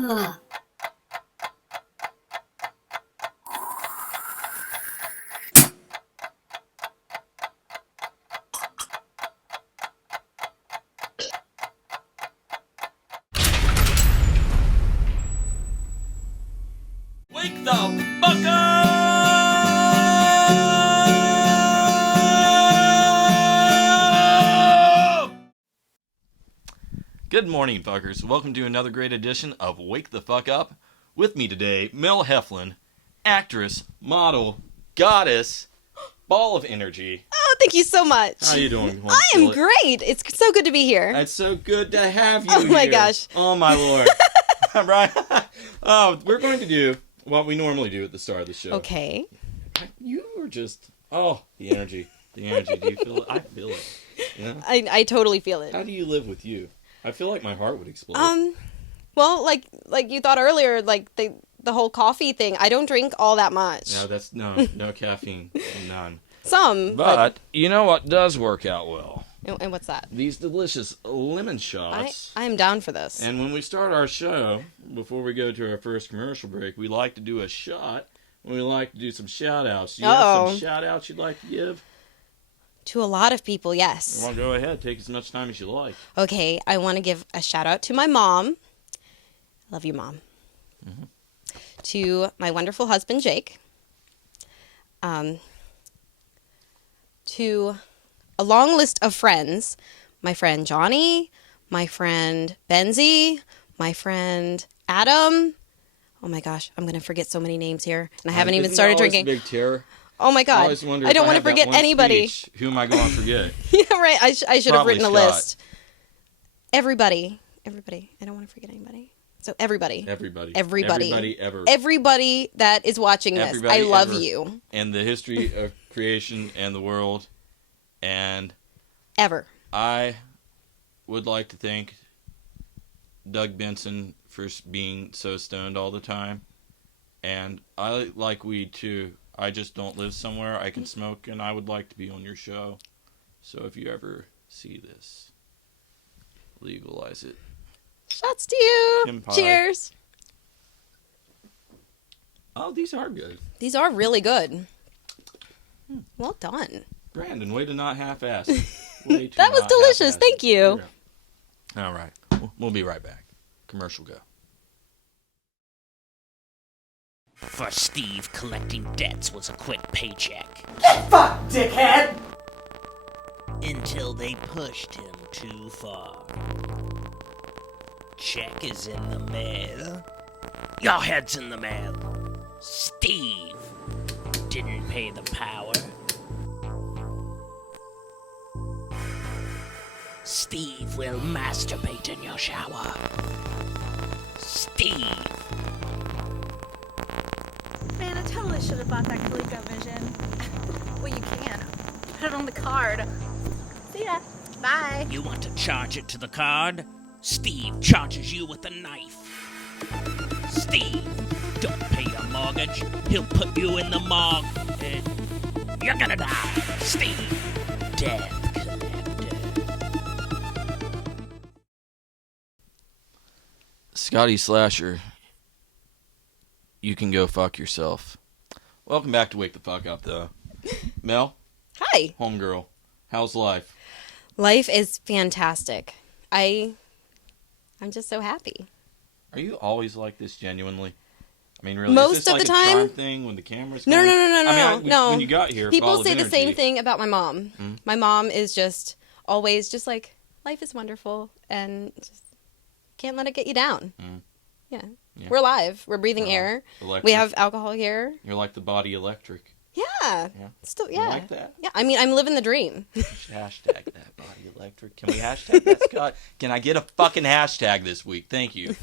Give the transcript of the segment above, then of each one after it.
Wake the fuck up! Good morning, fuckers. Welcome to another great edition of Wake the Fuck Up. With me today, Mel Heflin, actress, model, goddess, ball of energy. Oh, thank you so much. How you doing? I am great. It's so good to be here. It's so good to have you Oh my here. gosh. Oh my lord. Right? We're going to do what we normally do at the start of the show. Okay. You were just, the energy. The energy. Do you feel it? I feel it. You know? I totally feel it. How do you live with you? I feel like my heart would explode. Well, like you thought earlier, like the whole coffee thing, I don't drink all that much. No, no caffeine. None. Some. But you know what does work out well? And what's that? These delicious lemon shots. I am down for this. And when we start our show, before we go to our first commercial break, we like to do a shot. And we like to do some shout-outs. Do you have some shout-outs you'd like to give? To a lot of people, yes. Well, go ahead. Take as much time as you like. Okay, I want to give a shout-out to my mom. Love you, Mom. Mm-hmm. To my wonderful husband, Jake. To a long list of friends. My friend Johnny, my friend Benzie, my friend Adam. Oh my gosh, I'm going to forget so many names here. And I haven't even started drinking. Big terror. Oh my God. I don't want to forget anybody. Speech, who am I going to forget? Yeah, right. I should have written a Scott. list. Everybody. I don't want to forget anybody. So everybody. Everybody ever. Everybody that is watching this. Everybody I love ever. you. And the history of creation and the world. And Ever. I would like to thank Doug Benson for being so stoned all the time. And I like weed too. I just don't live somewhere I can smoke, and I would like to be on your show. So if you ever see this, legalize it. Shots to you. Kim pie. Cheers. Oh, these are good. These are really good. Well done. Brandon, way to not half-ass. That was delicious. Thank you. Yeah. All right. We'll be right back. Commercial go. For Steve, collecting debts was a quick paycheck. Get fucked, dickhead! Until they pushed him too far. Check is in the mail. Your head's in the mail. Steve didn't pay the power. Steve will masturbate in your shower. Steve. Man, I totally should have bought that ColecoVision. Well, you can. Put it on the card. See ya. Bye. You want to charge it to the card? Steve charges you with a knife. Steve, don't pay your mortgage. He'll put you in the morgue. You're gonna die. Steve, death collector. Scotty Slasher, you can go fuck yourself. Welcome back to Wake the Fuck Up, though. Mel? Hi. Homegirl. How's life? Life is fantastic. I'm just so happy. Are you always like this genuinely? I mean, really? Most is this of like the a time? charm thing when the camera's No, going? no. When you got here, People ball of say the energy. same thing about my mom. Hmm? My mom is just always just like, life is wonderful and just can't let it get you down. Mm. Yeah. Yeah. We're alive. We're breathing We're air. Electric. We have alcohol here. You're like the body electric. Yeah. Yeah. Still, You yeah. like that? Yeah. I mean, I'm living the dream. Hashtag that body electric. Can we hashtag that, Scott? Can I get a fucking hashtag this week? Thank you.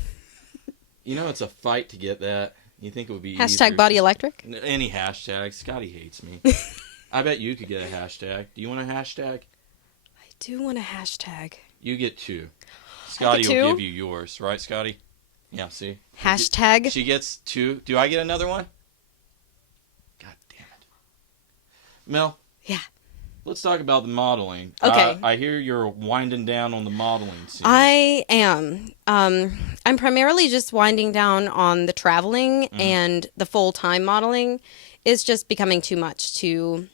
You know, it's a fight to get that. You think it would be easier? Hashtag body electric. Any hashtag. Scotty hates me. I bet you could get a hashtag. Do you want a hashtag? I do want a hashtag. You get two. Scotty get will two? give you yours, right, Scotty? Yeah, see? Hashtag. She gets two. Do I get another one? God damn it. Mel? Yeah. let's talk about the modeling. Okay. I hear you're winding down on the modeling scene. I am. I'm primarily just winding down on the traveling, and the full-time modeling is just becoming too much to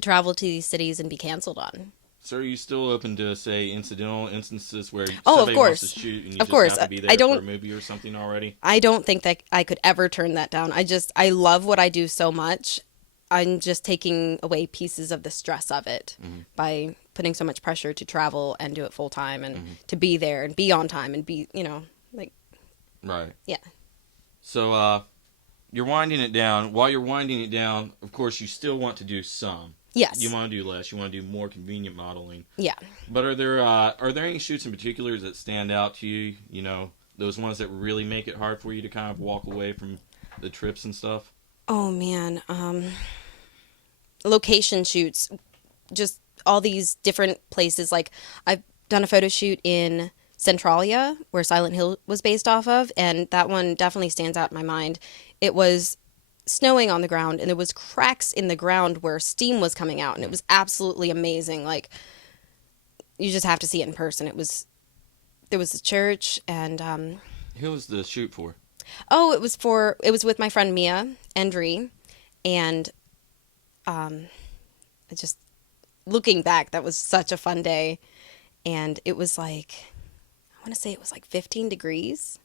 travel to these cities and be canceled on. So are you still open to, say, incidental instances where Oh, somebody of course. wants to shoot and you Of just course. have to be there I don't- for a movie or something already? I don't think that I could ever turn that down. I love what I do so much. I'm just taking away pieces of the stress of it by putting so much pressure to travel and do it full time and to be there and be on time and be, like, Right. yeah. So you're winding it down. While you're winding it down, of course, you still want to do some. Yes. You want to do less. You want to do more convenient modeling. Yeah. But are there any shoots in particular that stand out to you? You know, those ones that really make it hard for you to kind of walk away from the trips and stuff? Oh, man. Location shoots. Just all these different places. Like, I've done a photo shoot in Centralia, where Silent Hill was based off of, and that one definitely stands out in my mind. It was snowing on the ground, and there was cracks in the ground where steam was coming out, and it was absolutely amazing. Like, you just have to see it in person. There was a church, and Who was the shoot for? it was with my friend Mia and Dree, and just looking back, that was such a fun day. And it was like, I want to say it was like 15 degrees.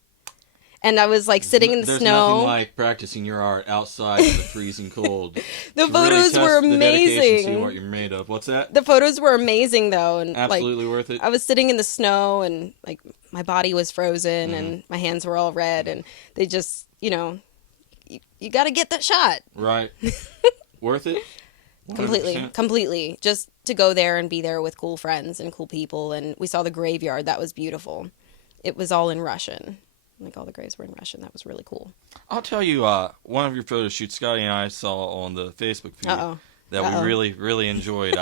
And I was like sitting in the There's snow. nothing like practicing your art outside in the freezing cold. The to photos really were test the dedication, see amazing. what you're made of. What's that? The photos were amazing though, and Absolutely like worth it. I was sitting in the snow, and like my body was frozen, and my hands were all red, and they just, you got to get that shot. Right. Worth it? 100%? Completely. Just to go there and be there with cool friends and cool people, and we saw the graveyard. That was beautiful. It was all in Russian. Like, all the graves were in Russian. That was really cool. I'll tell you, one of your photo shoots Scotty and I saw on the Facebook feed that we really, really enjoyed.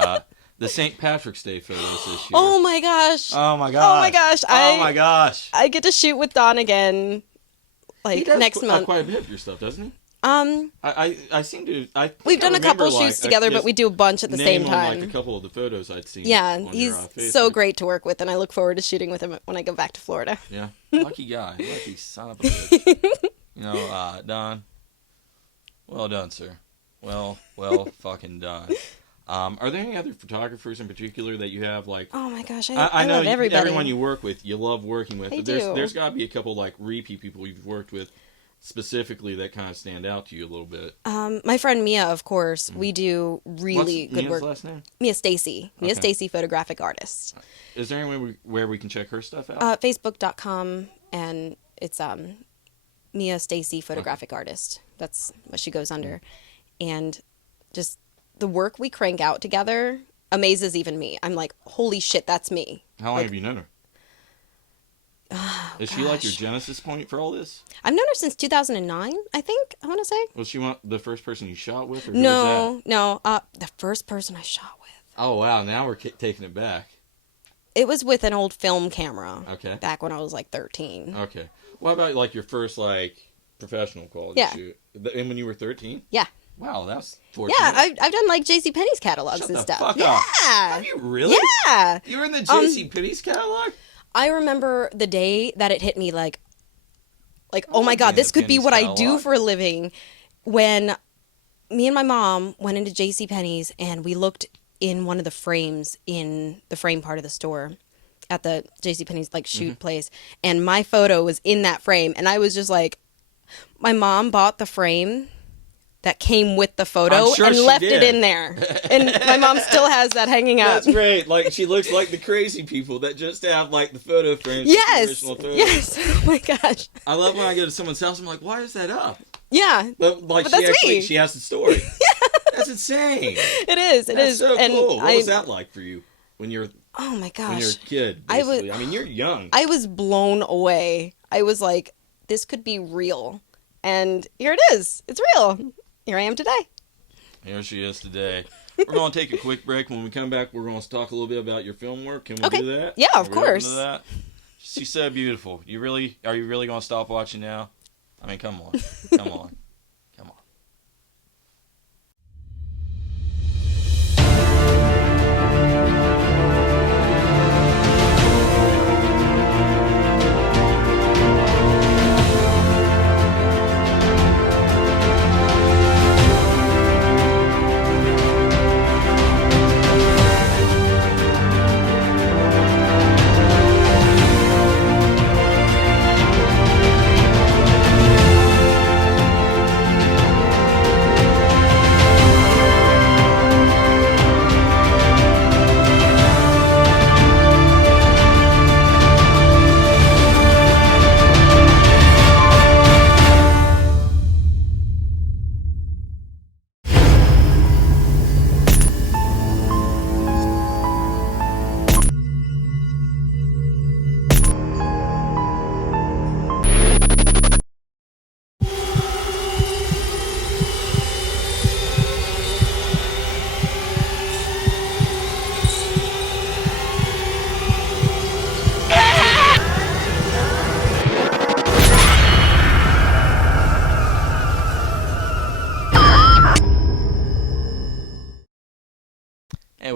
The St. Patrick's Day photos this year. Oh my gosh. Oh my gosh. Oh my gosh. Oh my gosh. I get to shoot with Don again, He like, does next month. quite a bit of your stuff, doesn't he? I seem to. We've done a couple shoots together, but we do a bunch at the same time. Like a couple of the photos I'd seen. Yeah, on he's your, so Facebook. great to work with, and I look forward to shooting with him when I go back to Florida. Yeah, lucky guy, lucky son of a bitch. Don. Well done, sir. Well, fucking done. Are there any other photographers in particular that you have like? Oh my gosh, I know love everybody. everyone you work with, you love working with. I But do. there's got to be a couple like repeat people you've worked with specifically that kind of stand out to you a little bit. My friend Mia, of course, we do really What's good Mia's work. last name? Mia Stacy. Mia Okay. Stacy, photographic artist. Is there any way where we can check her stuff out? Facebook.com, and it's Mia Stacy, photographic artist. That's what she goes under. And just the work we crank out together amazes even me. I'm like, holy shit, that's me. How long have you known her? Is she like your gosh. genesis point for all this? I've known her since 2009, I think, I want to say. Was she the first person you shot with? Or who was that? No. The first person I shot with. Oh, wow. Now we're taking it back. It was with an old film camera. Okay. Back when I was like 13. Okay. What about like your first like professional quality Yeah. shoot? And when you were 13? Yeah. Wow, that's fortunate. Yeah, I've done like JCPenney's catalogs Shut and the stuff. fuck yeah. up. Have you really? Yeah. You were in the J.C. Penney's catalog? I remember the day that it hit me like oh my be God, in this the could be Penney's what I do catalog. for a living. When me and my mom went into JCPenney's and we looked in one of the frames in the frame part of the store at the JCPenney's like shoot place, and my photo was in that frame, and I was just like, my mom bought the frame that came with the photo I'm sure and she left did. it in there. And my mom still has that hanging up. That's great. Like, she looks like the crazy people that just have, like, the photo frames. Yes. The original photos. Yes. Oh my gosh. I love when I go to someone's house, I'm like, why is that up? Yeah. But, like, But she that's actually, me. she has the story. Yeah. That's insane. It is. It That's is. so And cool. What was that like for you when you're Oh my gosh. a kid, I was- basically? I mean, you're young. I was blown away. I was like, this could be real. And here it is. It's real. Here I am today. Here she is today. We're going to take a quick break. When we come back, we're going to talk a little bit about your film work. Can we Okay. do that? Yeah, Are of we open course. to that? She's so beautiful. Are you really going to stop watching now? I mean, come on. Come on. Come on.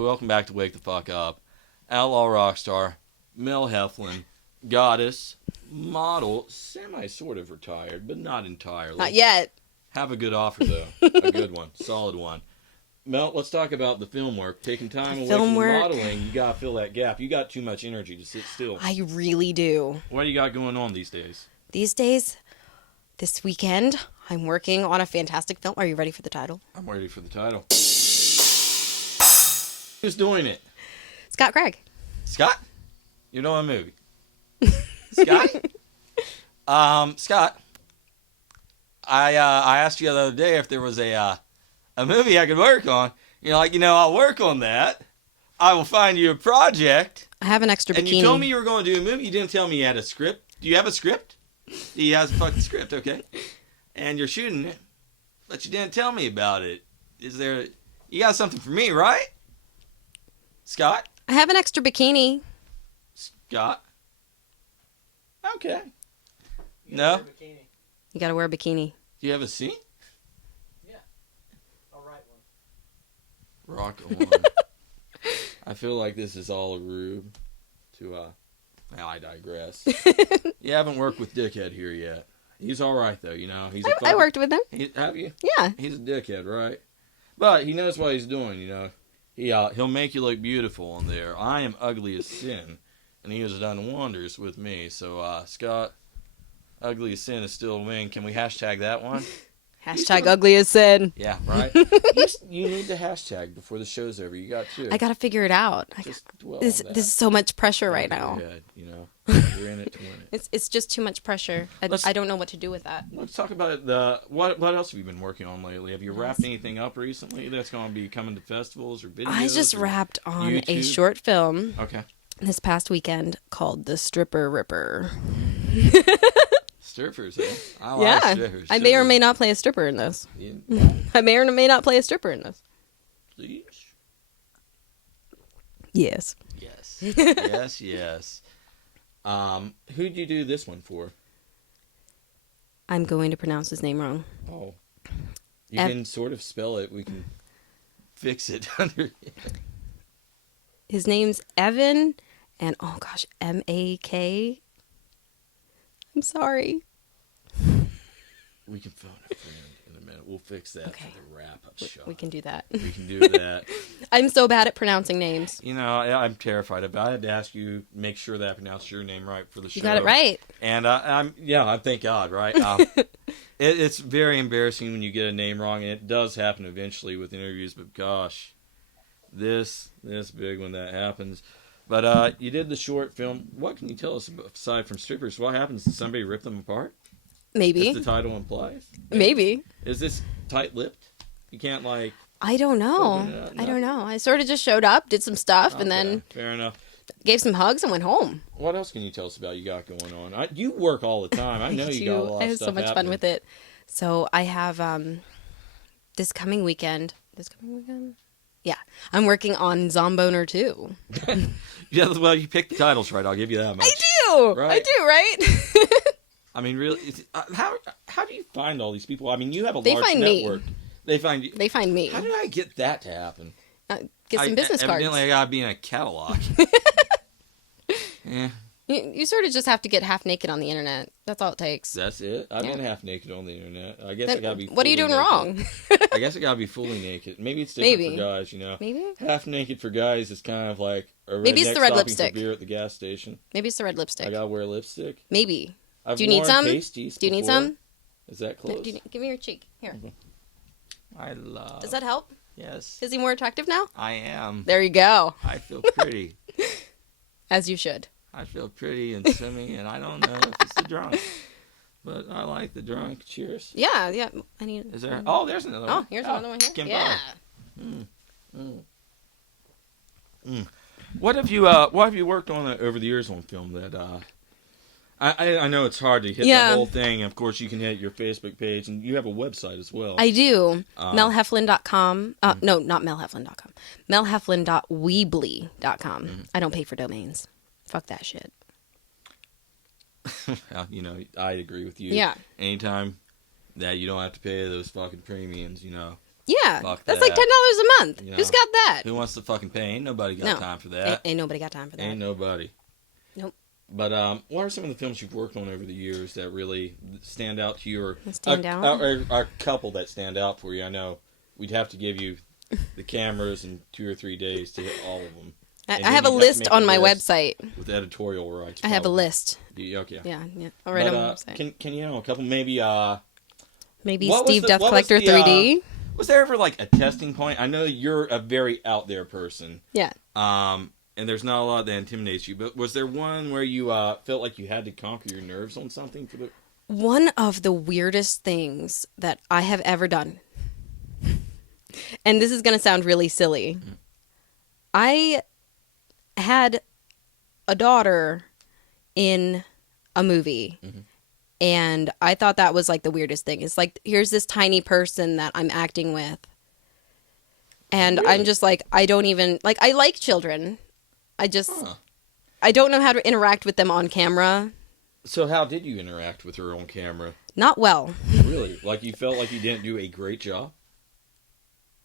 welcome back to Wake the Fuck Up. Outlaw rock star, Mel Heflin, goddess, model, sort of retired, but not entirely. Not yet. Have a good offer, though. A good one. Solid one. Mel, let's talk about the film work. Taking time away from the modeling, you got to fill that gap. You got too much energy to sit still. I really do. What do you got going on these days? These days, this weekend, I'm working on a fantastic film. Are you ready for the title? I'm ready for the title. Who's doing it? Scott Gregg. Scott? You're doing a movie. Scott? Scott, I asked you the other day if there was a movie I could work on. You're like, I'll work on that. I will find you a project. I have an extra bikini. And you told me you were going to do a movie. You didn't tell me you had a script. Do you have a script? He has a fucking script, okay. And you're shooting it. But you didn't tell me about it. You got something for me, right? Scott? I have an extra bikini. Scott? Okay. No? You gotta wear a bikini. Do you have a scene? Yeah. I'll write one. Rock on. I feel like this is all a rube to, I digress. You haven't worked with Dickhead here yet. He's alright, though, I worked with him. Have you? Yeah. He's a dickhead, right? But he knows what he's doing, He'll make you look beautiful on there. I am ugly as sin, and he has done wonders with me. So, Scott, ugly as sin is still a win. Can we hashtag that one? Hashtag ugly as sin. Yeah, right? you need the hashtag before the show's over. You got to. I gotta figure it out. Just dwell This on that. is so much pressure right now. You're in it to win it. It's just too much pressure. I don't know what to do with that. Let's talk about what else have you been working on lately? Have you wrapped anything up recently that's going to be coming to festivals or videos? I just wrapped on a YouTube? short film Okay. this past weekend called The Stripper Ripper. Strippers, eh? I like strippers. I may or may not play a stripper in this. Yeah. I may or may not play a stripper in this. Please? Yes. Yes. yes. Who'd you do this one for? I'm going to pronounce his name wrong. Oh. You can sort of spell it. We can fix it under. His name's Evan, and oh gosh, M-A-K. I'm sorry. We can phone a friend in a minute. We'll fix that for the wrap-up shot. We can do that. We can do that. I'm so bad at pronouncing names. I'm terrified of it. I had to ask you, make sure that I pronounced your name right for the show. You got it right. And I thank God, right? It's very embarrassing when you get a name wrong, and it does happen eventually with interviews. But gosh, this big when that happens. But you did the short film. What can you tell us aside from strippers? What happens? Did somebody rip them apart? Maybe. As the title implies. Maybe. Is this tight-lipped? You can't I don't know. No. I don't know. I sort of just showed up, did some stuff, and then fair enough. gave some hugs and went home. What else can you tell us about you got going on? You work all the time. I know you got a lot of stuff. I have so much fun with it. So I have this coming weekend. Yeah, I'm working on Zomboner 2. Yeah, well, you picked the titles right. I'll give you that much. I do. Right? I do, right? I mean, really, how do you find all these people? I mean, you have a They large find me. network. They find you. They find me. How did I get that to happen? Get some business cards. Evidently, I gotta be in a catalog. Yeah. You sort of just have to get half naked on the internet. That's all it takes. That's it. I've been half naked on the internet. I guess I gotta be. What are you doing naked. wrong? I guess I gotta be fully naked. Maybe it's different for guys. Maybe. Half naked for guys is kind of like a Maybe it's the red lipstick. For beer at the gas station. Maybe it's the red lipstick. I gotta wear lipstick. Maybe. I've Do you need worn some? pasties Do you need before. some? Is that close? Give me your cheek. Here. I love. Does that help? Yes. Is he more attractive now? I am. There you go. I feel pretty. As you should. I feel pretty and swimming, and I don't know if it's the drunk. But I like the drunk. Cheers. Yeah. I need. Is there? Oh, there's another one. Oh, here's another one here. Kim Yeah. What have you worked on over the years on film that I know it's hard to hit the whole thing. Of course, you can hit your Facebook page, and you have a website as well. I do. MelHeflin.com. No, not MelHeflin.com. MelHeflin.weebly.com. I don't pay for domains. Fuck that shit. Well, I agree with you. Yeah. Anytime that you don't have to pay those fucking premiums, Yeah, Fuck that's that. like $10 a month. You know, Who's got that? Who wants to fucking pay? Ain't nobody got No. time for that. Ain't nobody got time for that. Ain't nobody. Nope. But what are some of the films you've worked on over the years that really stand out to you, or Stand out? or a couple that stand out for you? I know we'd have to give you the cameras in 2 or 3 days to hit all of them. I have a list on my website. With editorial rights. I have a probably. list. Okay. Yeah. I'll write on my website. Can you know a couple? Maybe Maybe what was Steve the- Death what was Collector the, 3D. Was there ever like a testing point? I know you're a very out there person. Yeah. And there's not a lot that intimidates you, but was there one where you felt like you had to conquer your nerves on something for the? One of the weirdest things that I have ever done, and this is going to sound really silly. Mm-hmm. I had a daughter in a movie, Mm-hmm. and I thought that was like the weirdest thing. It's like, here's this tiny person that I'm acting with, and Really? I'm just like, I don't even, like, I like children. I just, Huh. I don't know how to interact with them on camera. So how did you interact with her on camera? Not well. Really? Like you felt like you didn't do a great job?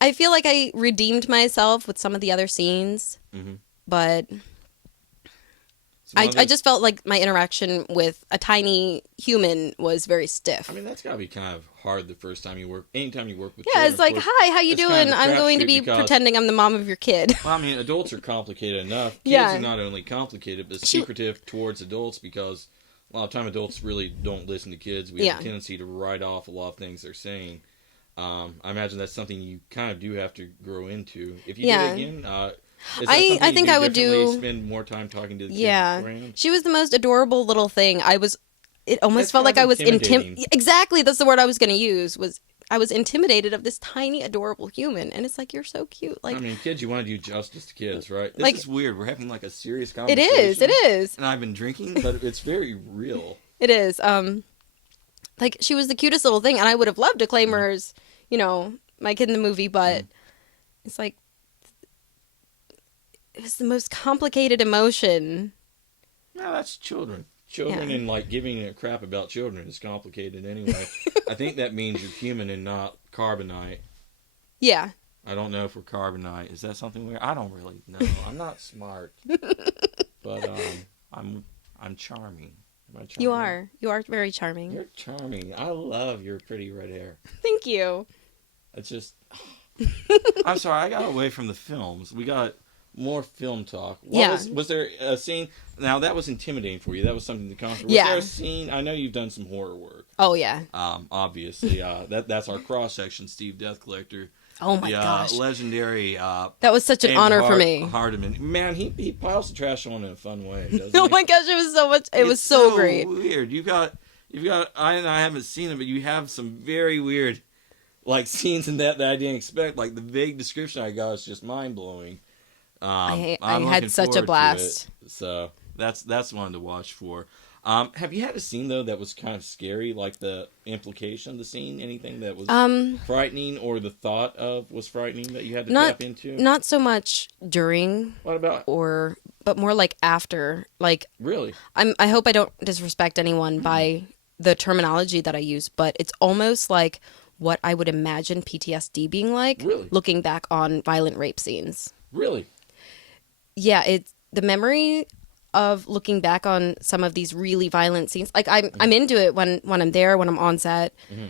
I feel like I redeemed myself with some of the other scenes, Mm-hmm. but I just felt like my interaction with a tiny human was very stiff. I mean, that's gotta be kind of hard the first time you work. Anytime you work with Yeah, children, it's like, of course, hi, how you it's doing? kind of a I'm going to crapshoot be because- pretending I'm the mom of your kid. Well, I mean, adults are complicated enough. Kids Yeah. are not only complicated, but She- secretive towards adults because a lot of time adults really don't listen to kids. We have a Yeah. tendency to write off a lot of things they're saying. I imagine that's something you kind of do have to grow into. If you Yeah. did it again, is that I something you'd think do I would differently, do- spend more time talking to the kids Yeah. beforehand? She was the most adorable little thing. It almost That's felt kind like of I was intimidating. Exactly, that's the word I was going to use. I was intimidated of this tiny, adorable human, and it's like, you're so cute. Like, I mean, kids, you want to do justice to kids, right? This Like- is weird. We're having like a serious it conversation. is. And I've been drinking, but it's very real. It is. Like, she was the cutest little thing, and I would have loved to claim her as, my kid in the movie, but it's like, it was the most complicated emotion. No, that's children. Children Yeah. and like giving a crap about children is complicated anyway. I think that means you're human and not carbonite. Yeah. I don't know if we're carbonite. Is that something weird? I don't really know. I'm not smart, but I'm charming. Am I charming? You are. You are very charming. You're charming. I love your pretty red hair. Thank you. It's just. I'm sorry. I got away from the films. We got more film talk. Was there a scene? Now that was intimidating for you. That was something to conquer. Was Yeah. there a scene? I know you've done some horror work. Oh, yeah. Obviously, that's our cross section, Steve Death Collector. Oh, my the gosh. legendary. That was such an honor for me. Hardiman. Man, he piles the trash on in a fun way. Doesn't Oh, he? my gosh. It was so much. It was It's so great. Weird. You've got. I haven't seen it, but you have some very weird, like scenes in that I didn't expect. Like the vague description I got is just mind blowing. I I'm had looking such a forward to blast. it. So that's one to watch for. Have you had a scene though that was kind of scary, like the implication of the scene? Anything that was frightening, or the thought of was frightening that you had to tap into? Not so much during, What about but more like after. Like, really? I hope I don't disrespect anyone by the terminology that I use, but it's almost like what I would imagine PTSD being like. Really? Looking back on violent rape scenes. Really? Yeah, it's the memory of looking back on some of these really violent scenes. Like, I'm into it when I'm there, when I'm on set. Mm-hmm.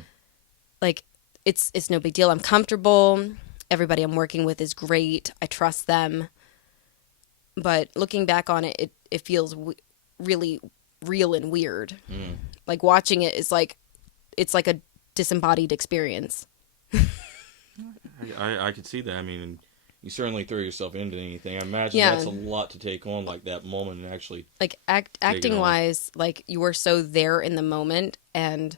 Like, it's no big deal. I'm comfortable. Everybody I'm working with is great. I trust them. But looking back on it, it feels really real and weird. Mm. Like, watching it is like, it's like a disembodied experience. I could see that. I mean, you certainly throw yourself into anything. I imagine Yeah. that's a lot to take on, like that moment, and actually. Like, it acting on. wise, like, you are so there in the moment, and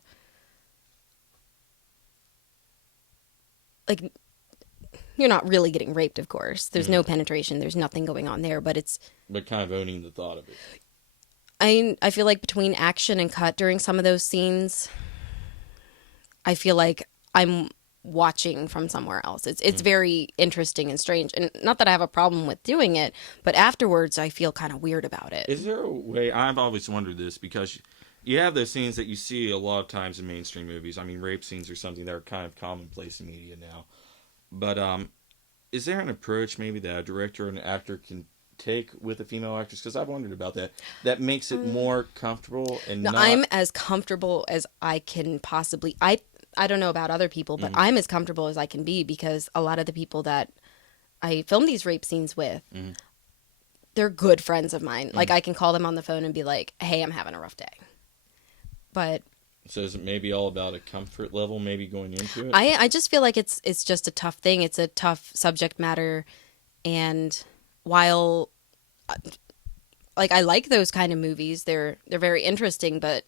like, you're not really getting raped, of course. There's no penetration. There's nothing going on there, but it's, But kind of owning the thought of it. I feel like between action and cut during some of those scenes, I feel like I'm watching from somewhere else. It's very interesting and strange. And not that I have a problem with doing it, but afterwards I feel kind of weird about it. Is there a way? I've always wondered this because you have those scenes that you see a lot of times in mainstream movies. I mean, rape scenes are something that are kind of commonplace in media now. But is there an approach maybe that a director or an actor can take with a female actress? Because I've wondered about that makes it more comfortable and No, not... I'm as comfortable as I can possibly. I don't know about other people, but I'm as comfortable as I can be, because a lot of the people that I film these rape scenes with, they're good friends of mine. Like, I can call them on the phone and be like, hey, I'm having a rough day. But So is it maybe all about a comfort level maybe going into it? I just feel like it's just a tough thing. It's a tough subject matter, and while like I like those kind of movies, they're very interesting, but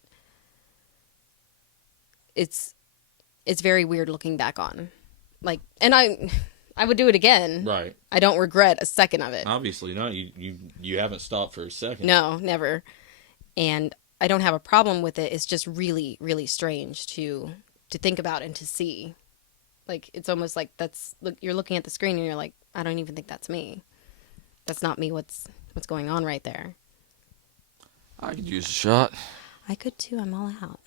it's very weird looking back on. Like, and I would do it again. Right. I don't regret a second of it. Obviously not. You haven't stopped for a second. No, never. And I don't have a problem with it. It's just really, really strange to think about and to see. Like, it's almost like you're looking at the screen and you're like, I don't even think that's me. That's not me. What's going on right there? I could use a shot. I could too. I'm all out.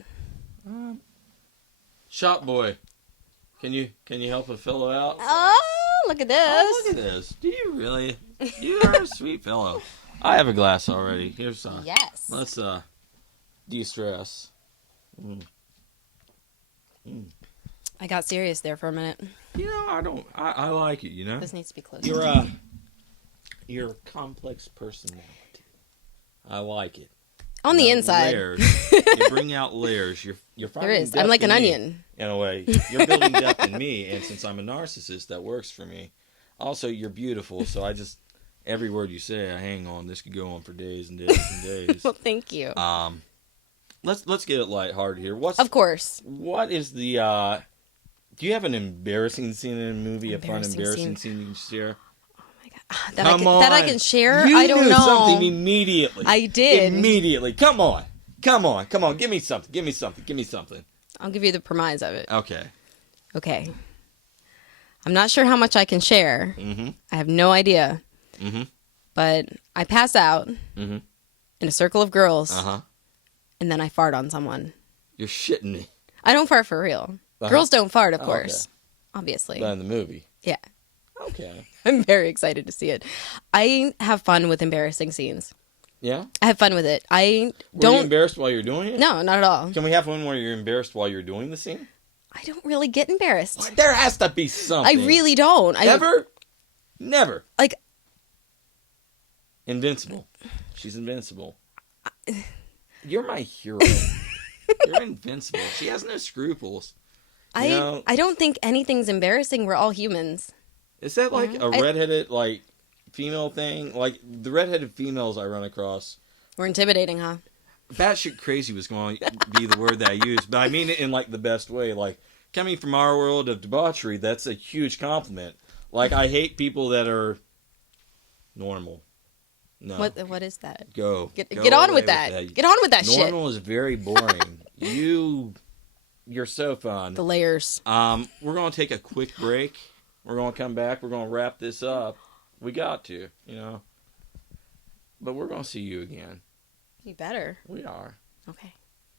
Shot boy, can you help a fellow out? Oh, look at this. Oh, look at this. Do you really? You are a sweet fellow. I have a glass already. Here's Yes. Let's de-stress. I got serious there for a minute. You know, I like it, you know? This needs to be close. You're a complex personality. I like it. On the inside. Layers. You bring out layers. You're finding There is. depth I'm like an in me, onion. in a way. You're building depth in me, and since I'm a narcissist, that works for me. Also, you're beautiful, so every word you say, I hang on. This could go on for days and days and days. Well, thank you. Let's get it lighthearted here. Of course. What is the do you have an embarrassing scene in a movie? Embarrassing A fun embarrassing scene you can share? That I can share? You I don't knew know. something immediately. I did. Immediately. Come on. Give me something. I'll give you the premise of it. Okay. Okay. I'm not sure how much I can share. Mm-hmm. I have no idea. Mm-hmm. But I pass out Mm-hmm. in a circle of girls, Uh-huh. and then I fart on someone. You're shitting me. I don't fart for real. Uh-huh. Girls don't fart, of Oh, course. okay. Obviously. But in the movie. Yeah. Okay. I'm very excited to see it. I have fun with embarrassing scenes. Yeah? I have fun with it. I Were don't. you embarrassed while you're doing it? No, not at all. Can we have one where you're embarrassed while you're doing the scene? I don't really get embarrassed. What? There has to be something. I really don't. Never? Never. Like, Invincible. She's invincible. You're my hero. You're invincible. She has no scruples. You know? I don't think anything's embarrassing. We're all humans. Is that like Yeah. a redheaded, like, female thing? Like, the redheaded females I run across. We're intimidating, huh? Batshit crazy was going to be the word that I used, but I mean it in, like, the best way. Like, coming from our world of debauchery, that's a huge compliment. Like, I hate people that are normal. No. What is that? Go Get away on with that. Get on with that shit. Normal is very boring. You're so fun. The layers. We're gonna take a quick break. We're gonna come back. We're gonna wrap this up. We got to, but we're gonna see you again. You better. We are. Okay.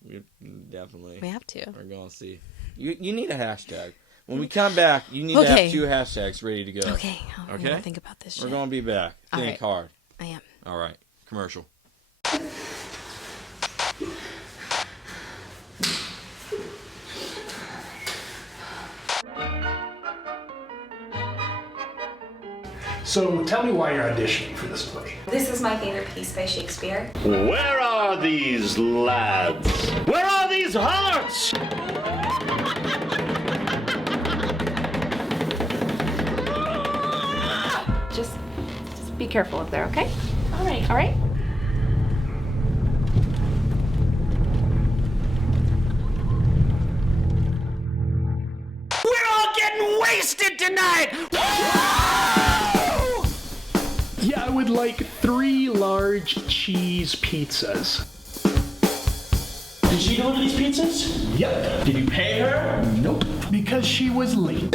We definitely. We have to. We're gonna see. You need a hashtag. When we come back, you need to Okay. have 2 hashtags ready to go. Okay. I'm Okay? gonna think about this shit. We're gonna be back. All Think right. hard. I am. All right. Commercial. So tell me why you're auditioning for this play. This is my favorite piece by Shakespeare. Where are these lads? Where are these hearts? Just be careful up there, okay? All right. We're all getting wasted tonight! Yeah, I would like 3 large cheese pizzas. Did she deliver these pizzas? Yep. Did you pay her? Nope. Because she was late.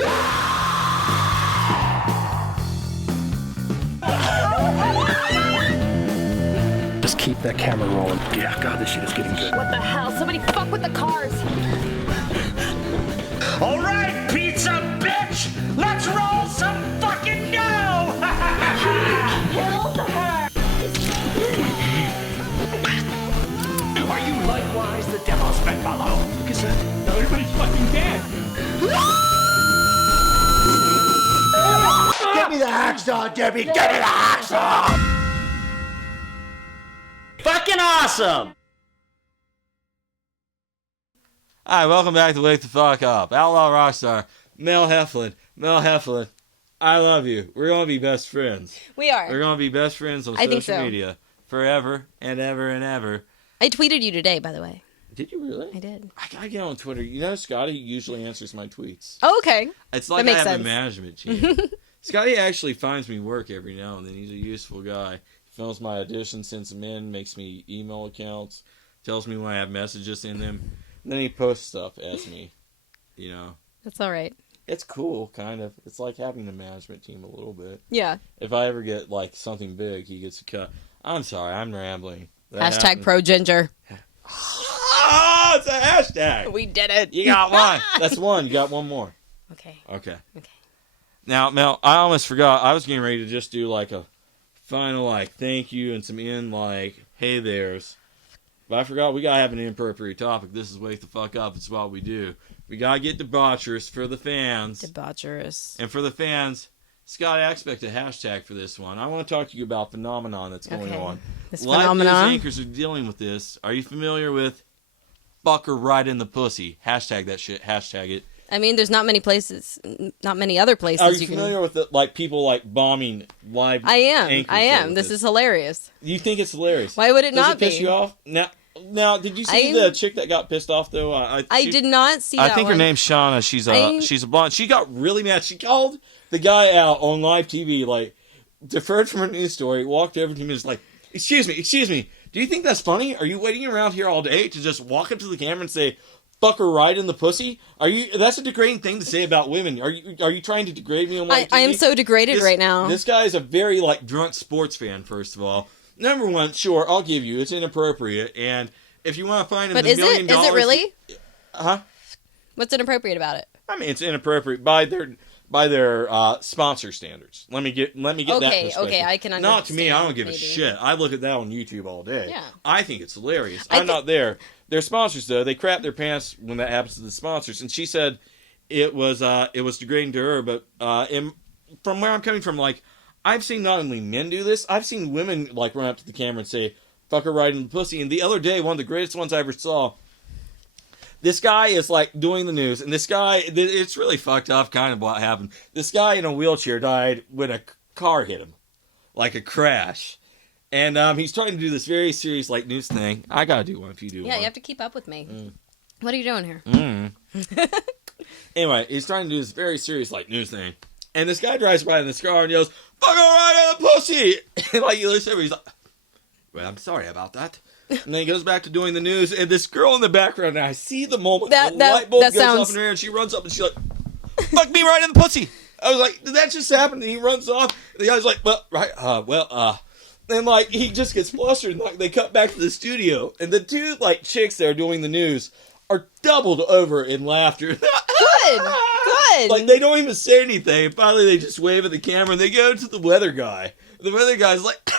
Just keep that camera rolling. Yeah, God, this shit is getting good. What the hell? Somebody fuck with the cars. All right, pizza bitch! Let's roll! lies the devil's bedfellow. Look at that. Now everybody's fucking dead. Give me the hacksaw, Debbie! Give me the hacksaw! Fucking awesome! Hi, welcome back to Wake the Fuck Up. Outlaw Rockstar, Mel Heflin. Mel Heflin, I love you. We're going to be best friends. We are. We're going to be best friends on I think social so. media forever and ever and ever. I tweeted you today, by the way. Did you really? I did. I gotta get on Twitter. You know, Scotty usually answers my tweets. Oh, okay. It's like I makes have sense. a management team. Scotty actually finds me work every now and then. He's a useful guy. He films my auditions, sends them in, makes me email accounts, tells me when I have messages in them. And then he posts stuff as me. You know. That's all right. It's cool, kind of. It's like having a management team a little bit. Yeah. If I ever get, like, something big, he gets a cut. I'm sorry, I'm rambling. Hashtag pro ginger. Oh, it's a hashtag. We did it. You got one. That's one. You got one more. Okay. Okay. Okay. Now, Mel, I almost forgot. I was getting ready to just do, like, a final, like, thank you and some like, hey there's. But I forgot we gotta have an inappropriate topic. This is Wake the Fuck Up. It's what we do. We gotta get debaucherous for the fans. Debaucherous. And for the fans, Scott, I expect a hashtag for this one. I want to talk to you about phenomenon that's going on. This Live phenomenon. news anchors are dealing with this. Are you familiar with fucker right in the pussy? Hashtag that shit. Hashtag it. I mean, there's not many places, not many other places Are you you familiar can. with the, like, people like bombing live? I am. anchors I am. with This is hilarious. You think it's hilarious? Why would it Does not it piss be? you off? Now, did you see the chick that got pissed off though? I did not see I that think one. her name's Shauna. She's a blonde. She got really mad. She called the guy out on live TV, like, deferred from her news story, walked over to me and was like, excuse me, do you think that's funny? Are you waiting around here all day to just walk up to the camera and say, fuck her right in the pussy? That's a degrading thing to say about women. Are you trying to degrade me on live TV? I am so degraded right now. This guy is a very, like, drunk sports fan, first of all. Number one, sure, I'll give you, it's inappropriate, and if you want to find him But the $1 is million... it really? Huh? What's inappropriate about it? I mean, it's inappropriate by their sponsor standards. Let me get that perspective. Okay, I can understand. Not to me, I don't give maybe. a shit. I look at that on YouTube all day. Yeah. I think it's hilarious. I'm not there. Their sponsors, though, they crap their pants when that happens to the sponsors. And she said it was degrading to her, but from where I'm coming from, like, I've seen not only men do this, I've seen women, like, run up to the camera and say, fuck her right in the pussy. And the other day, one of the greatest ones I ever saw, this guy is, like, doing the news, and this guy, it's really fucked up kind of what happened. This guy in a wheelchair died when a car hit him, like a crash. And he's trying to do this very serious, like, news thing. I gotta do one if you do one. Yeah, you have to keep up with me. What are you doing here? Anyway, he's trying to do this very serious, like, news thing. And this guy drives by in this car and yells, fuck her right in the pussy! And, like, you listen to him, he's like, well, I'm sorry about that. And then he goes back to doing the news, and this girl in the background, and I see the moment the light bulb goes up in her, and she runs up, and she's like, fuck me right in the pussy! I was like, did that just happen? And he runs off, and the guy's like, and, like, he just gets flustered, and, like, they cut back to the studio, and the two, like, chicks that are doing the news are doubled over in laughter. Good. Like, they don't even say anything. Finally, they just wave at the camera, and they go to the weather guy. The weather guy's like,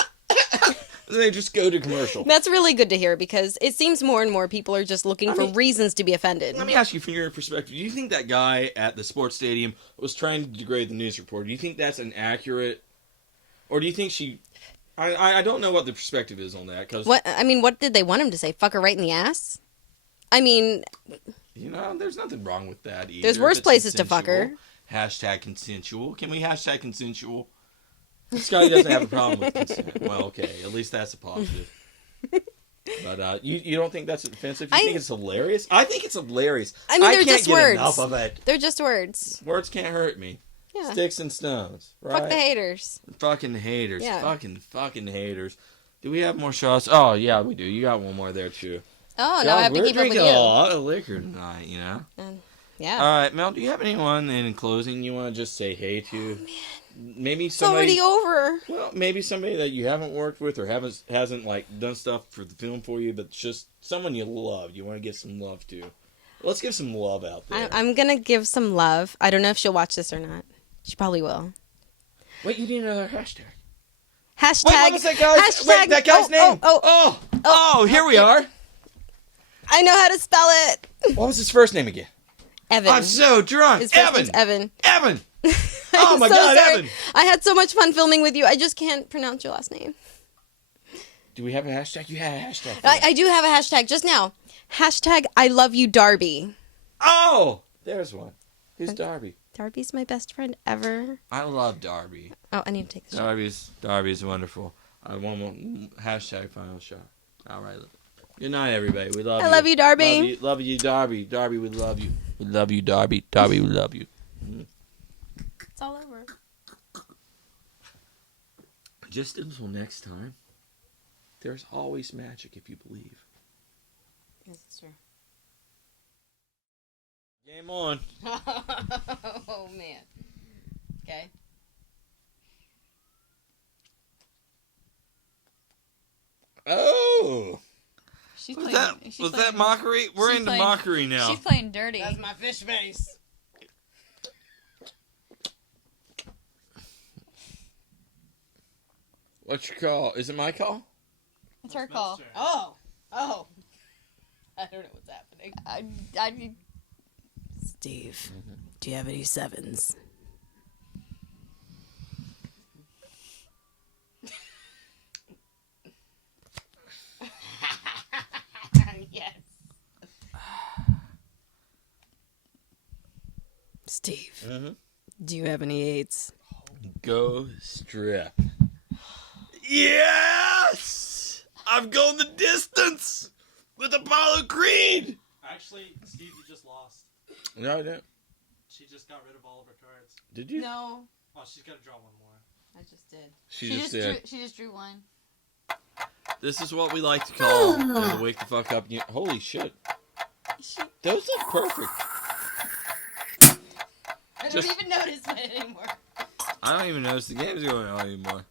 and they just go to commercial. That's really good to hear, because it seems more and more people are just looking for reasons to be offended. Let me ask you from your perspective, do you think that guy at the sports stadium was trying to degrade the news reporter? Do you think that's an accurate, or do you think she... I don't know what the perspective is on that. Cause, what did they want him to say? Fuck her right in the ass? I mean... You know, there's nothing wrong with that either. There's worse places to fuck her. Hashtag consensual. Can we hashtag consensual? Scotty doesn't have a problem with consent. Well, okay. At least that's a positive. But you don't think that's offensive? You think it's hilarious? I think it's hilarious. I mean, they're can't just get words. enough of it. They're just words. Words can't hurt me. Yeah. Sticks and stones. Right? Fuck the haters. Fucking haters. Yeah. Fucking haters. Do we have more shots? Oh, yeah, we do. You got one more there, too. Oh, now I have to keep up with you. We're drinking a lot of liquor tonight, you know? Yeah. All right, Mel, do you have anyone in closing you want to just say hey to? Oh, man. Maybe somebody... It's already over. Well, maybe somebody that you haven't worked with or hasn't like, done stuff for the film for you, but just someone you love. You want to give some love to. Let's give some love out there. I'm going to give some love. I don't know if she'll watch this or not. She probably will. Wait, you need another hashtag. Hashtag. Wait, what was that guy's, wait, that guy's name? Oh, here we are. I know how to spell it. What was his first name again? Evan. I'm so drunk. His first name's Evan. Evan. I'm Oh my so God, sorry. Evan. I had so much fun filming with you. I just can't pronounce your last name. Do we have a hashtag? You had a hashtag. I do have a hashtag just now. Hashtag I love you, Darby. Oh, there's one. Who's Darby? Darby's my best friend ever. I love Darby. Oh, I need to take this shot. Darby's wonderful. One more hashtag final shot. All right. Good night, everybody. We love you. I love you, Darby. Love you, Darby. Darby, we love you. We love you, Darby. Darby, we love you. It's all over. Just until next time, there's always magic if you believe. Yes, it's true. Game on. Oh, man. Okay. Oh. She's Was playing, that mockery? We're into mockery now. She's playing dirty. That's my fish face. What's your call? Is it my call? It's her call. Oh. I don't know what's happening. Steve, do you have any sevens? Yes. Steve, do you have any eights? Go strip. Yes! I've gone the distance with Apollo Creed! Actually, Steve, you just lost. No, I didn't. She just got rid of all of her cards. Did you? No, Oh, she's got to draw one more. I just did. She just did. She just drew one. This is what we like to call the wake the fuck up. Holy shit. Those look perfect. I don't even notice it anymore. I don't even notice the game's going on anymore.